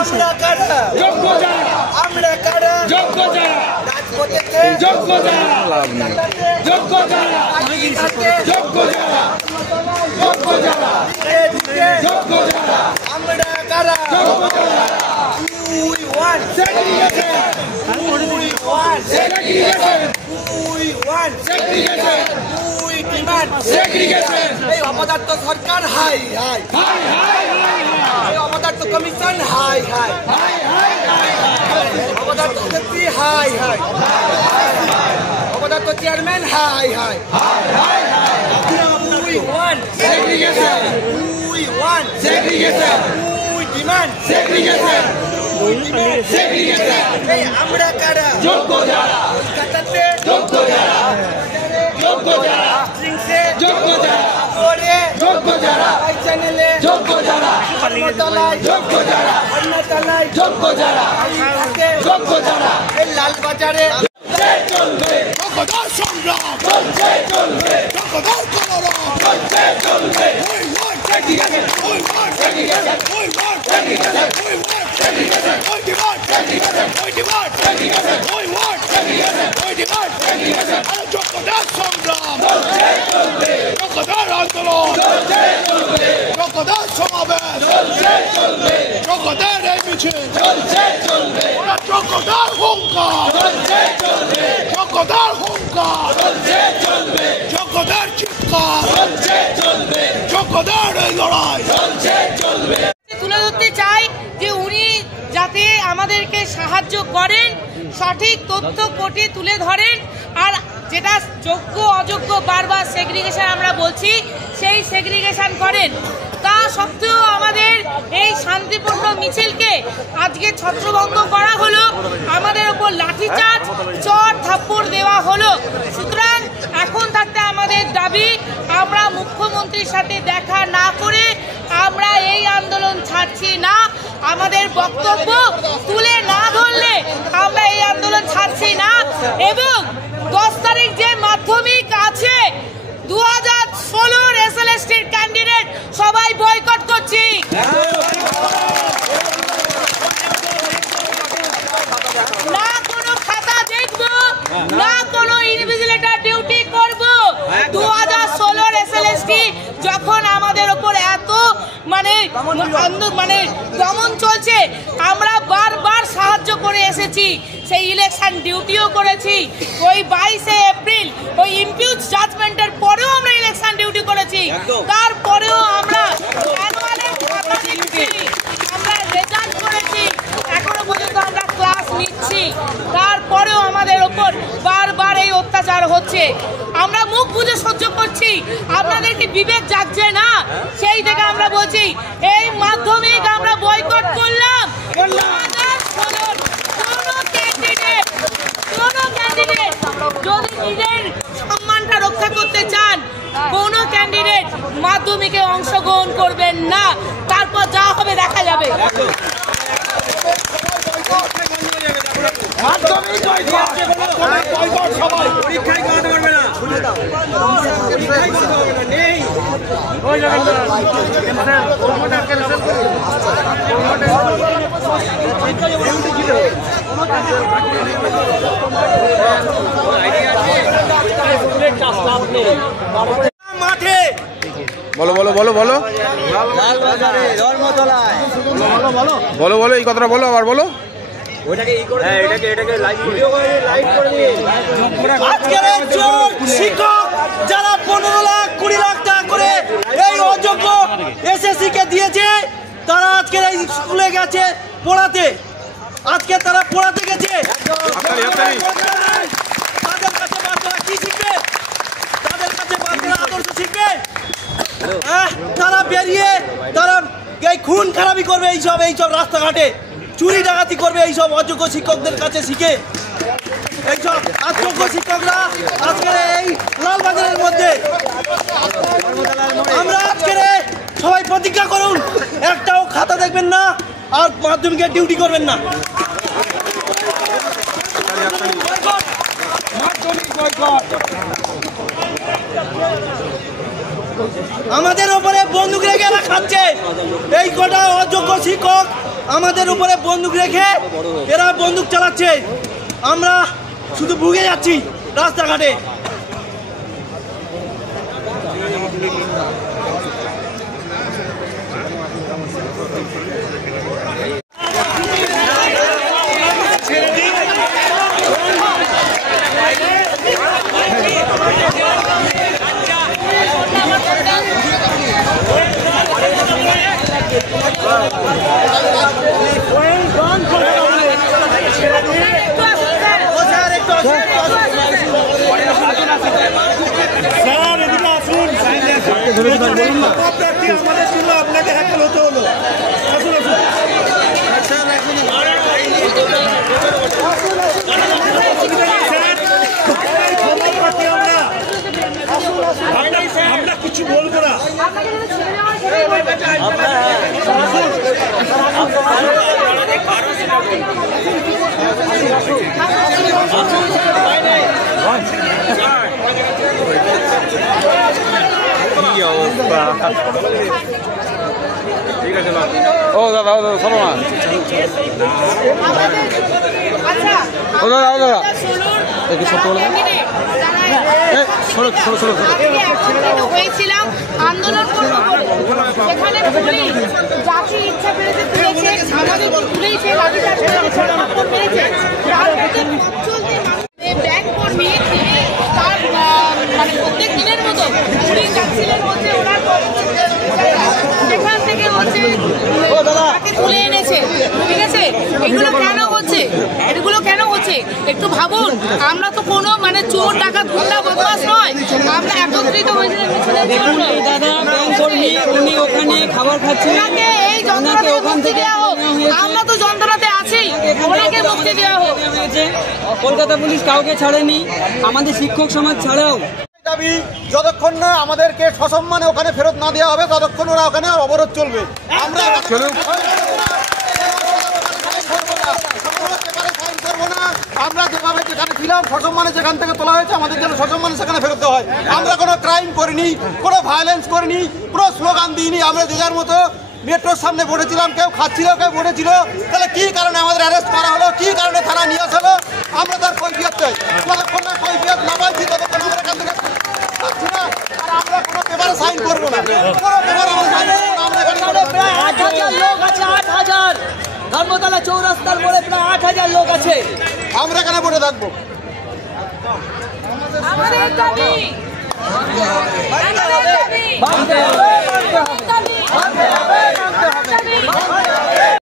আমরা কারা যোগ্য যারা আমরা কারা যোগ্য যারা রাজপথে যোগ্য যারা যোগ্য যারা যোগ্য যারা যোগ্য যারা যোগ্য যারা আমরা কারা যোগ্য যারা We want segregation. We want segregation. We want segregation. We demand segregation. এই অপদার্থ সরকার হাই হাই হাই হাই হাই এই অপদার্থ কমিশন হাই হাই হাই হাই হাই অপদার্থ মন্ত্রী হাই হাই অপদার্থ চেয়ারম্যান হাই হাই হাই হাই We want segregation. We want segregation. We demand segregation. এই আমরা কারা যোগ্য যারা কলকাতাতে যোগ্য যারা যোগ্য যারা সিংসে যোগ্য যারা ওরে যোগ্য যারা এই চ্যানেলে যোগ্য যারা কলকাতায় যোগ্য যারা অন্যতলায় যোগ্য যারা যোগ্য যারা এই লালবাজারে চলবে যোগ্যতার সংগ্রাম চলছে চলবে যোগ্যতার কলরব চলছে চলবে ওই ওয়ান segregation ওই ওয়ান segregation ওই ওয়ান segregation ওই ওয়ান segregation ওই ডিমান্ড segregation ওই ডিমান্ড segregation ওই ওয়ান segregation ওই ডিমান্ড segregation আর যোগ্যতার সংগ্রাম চলছে চলবে যোগ্যতার আন্দোলন চলছে চলবে যোগ্যতার সমাবেশ চলছে চলবে যোগ্যতার এই মিছিল চলছে চলবে যোগ্যতার হুঙ্কার চলছে চলবে যোগ্যতার হুঙ্কার চলছে চলবে যোগ্যতার চিৎকার চলছে চলবে যোগ্যতার এই লড়াই চলছে চলবে তুলে ধরতে চাই যে উনি যাতে আমাদেরকে সাহায্য করেন, সঠিক তথ্য কোটে তুলে ধরেন, আর যেটা যোগ্য অযোগ্য বারবার সেগ্রিগেশন আমরা বলছি সেই সেগ্রিগেশন করেন। তা সত্ত্বেও আমাদের এই শান্তিপূর্ণ মিছিলকে আজকে ছত্রভঙ্গ করা হলো, আমাদের ওপর লাঠিচার্জ চড় থাপ্পড় দেওয়া হলো। সুতরাং এখন থাকতে আমাদের দাবি, আমরা মুখ্যমন্ত্রীর সাথে দেখা না করে আমরা এই আন্দোলন ছাড়ছি না। আমাদের বক্তব্য তুলে না ধরলে আমরা এই আন্দোলন ছাড়ছি না। এবং 10 তারিখ যে মাধ্যমিক আছে 2016 এসএলএসটির ক্যান্ডিডেট সবাই বয়কট করছি। না কোনো খাতা দেখবো, না কোনো ইনভিজিলেটর ডিউটি করব। 2016 এসএলএসটি যখন আমাদের উপর এত মানে দমন চলছে, আমরা বারবার সাহায্য করে এসেছি, সেই ইলেকশন ডিউটিও করেছি। ওই 22 এপ্রিল ওই ইমপিউজ জাজমেন্টের পরেও আমরা ইলেকশন ডিউটি করেছি। তারপরেও আমরা অ্যানুয়ালের খাতা দিচ্ছি, আমরা রেজাল্ট করেছি, এখনো পর্যন্ত আমরা ক্লাস নিচ্ছি। তারপরেও আমাদের ওপর বারবার এই অত্যাচার হচ্ছে, আমরা মুখ বুজে সহ্য করছি। আপনাদের কি বিবেক জাগছে না? সেই থেকে আমরা বলছি এই মাধ্যমিক আমরা বয়কট করলাম। কোনো ক্যান্ডিডেট যদি নিজের সম্মানটা রক্ষা করতে চান, কোনো ক্যান্ডিডেট মাধ্যমিকে অংশগ্রহণ করবেন না। তারপর যা হবে দেখা যাবে। মাঠে বলো বলো বলো বলো লালবাজারে ধর্মতলায় বলো বলো এই কথাটা বলো, আবার বলো। আজকের শিক্ষক যারা 15 লাখ 20 লাখ টাকা করে এই অযোগ্য এসএসসি কে দিয়েছে, তারা আজকের এই স্কুলে গেছে পড়াতে। আজকে তারা পড়াতে গেছে, তাদের কাছে বাচ্চারা কি শিখবে? তাদের কাছে বাচ্চারা আদর্শ শিখবে? তারা বেরিয়ে তারা এই খুন খারাপি করবে, এইসব রাস্তাঘাটে চুরি ডাকাতি করবে এইসব অযোগ্য শিক্ষকদের কাছে শিখে। এইসব অযোগ্য শিক্ষকরা আজকের এই লালবাজারের মধ্যে আমরা আজকের সবাই প্রতিজ্ঞা করুন, একটাও খাতা দেখবেন না আর মাধ্যমিকের ডিউটি করবেন না। আমাদের ওপরে বন্দুক রেখে এরা খাচ্ছে। এই কটা অযোগ্য শিক্ষক আমাদের উপরে বন্দুক রেখে এরা বন্দুক চালাচ্ছে, আমরা শুধু ভুগে যাচ্ছি রাস্তাঘাটে। আপনাকে হ্যাকেল হতে হলো। আসুন আসুন আমরা কিছু বলবো না। ঠিক আছে না ও দাদা ও দাদা শোনো না ও দাদা ও দাদা একটু ছোট হয়েছিলাম আন্দোলন করবো বলে সেখানে পুলিশ যাকে ইচ্ছা পেরেছে তুলেছে, আমাদের তুলেছে, লাঠিচার্জ পেরেছে। ব্যাংক কর্মী তিনি তার মানে প্রত্যেক দিনের মতো পুলিশ যাচ্ছিলেন হচ্ছে ওনার সেখান থেকে হচ্ছে তাকে তুলে এনেছে। ঠিক আছে, এগুলো কেন হচ্ছে, এগুলো কেন হচ্ছে একটু ভাবুন। আমরা তো কোনো মানে চোর ডাকাত গুন্ডা বদমাশ নয়, আমরা একত্রিত হয়েছিলাম উনি ওখানে খাবার খাচ্ছেন, এই যন্ত্রণাতে মুক্তি দেওয়া হোক। আমরা তো যন্ত্রণাতে আছি, ওনাকে মুক্তি দেওয়া হোক। কলকাতা পুলিশ কাউকে ছাড়েনি, আমাদের শিক্ষক সমাজ ছাড়াও দাবি যতক্ষণ না আমাদেরকে সসম্মানে ওখানে ফেরত না দেওয়া হবে ততক্ষণ ওরা ওখানে অবরোধ চলবে। আমরা আমরা যেভাবে যেখানে ছিলাম সসম্মানে যেখান থেকে তোলা হয়েছে আমাদের যেন সসম্মানে সেখানে ফেরত দেওয়া হয়। আমরা কোনো ক্রাইম করিনি, কোনো ভায়োলেন্স করিনি, কোনো স্লোগান দিইনি। আমরা যে যার মতো মেট্রোর সামনে বসেছিলাম, কেউ খাচ্ছিল, কেউ বসেছিল। তাহলে কী কারণে আমাদের অ্যারেস্ট করা হলো, কী কারণে থানা নিয়ে আসা হলো, আমরা তার কৈফিয়ত চাই। যতক্ষণ না কৈফিয়ত না পাচ্ছি ততক্ষণ আমরা এখান থেকে পাচ্ছি না। আর আমরা কোনো পেপারে সাইন করবো না, কোনো পেপারে আমরা সাইন করবো না। আমরা এখানে প্রায় 8,000 লোক আছে, 8,000 ধর্মতলা চৌরাস্তার মোড়ে প্রায় 8,000 লোক আছে। আমরা এখানে বসে থাকবো। আমাদের দাবি, আমাদের দাবি।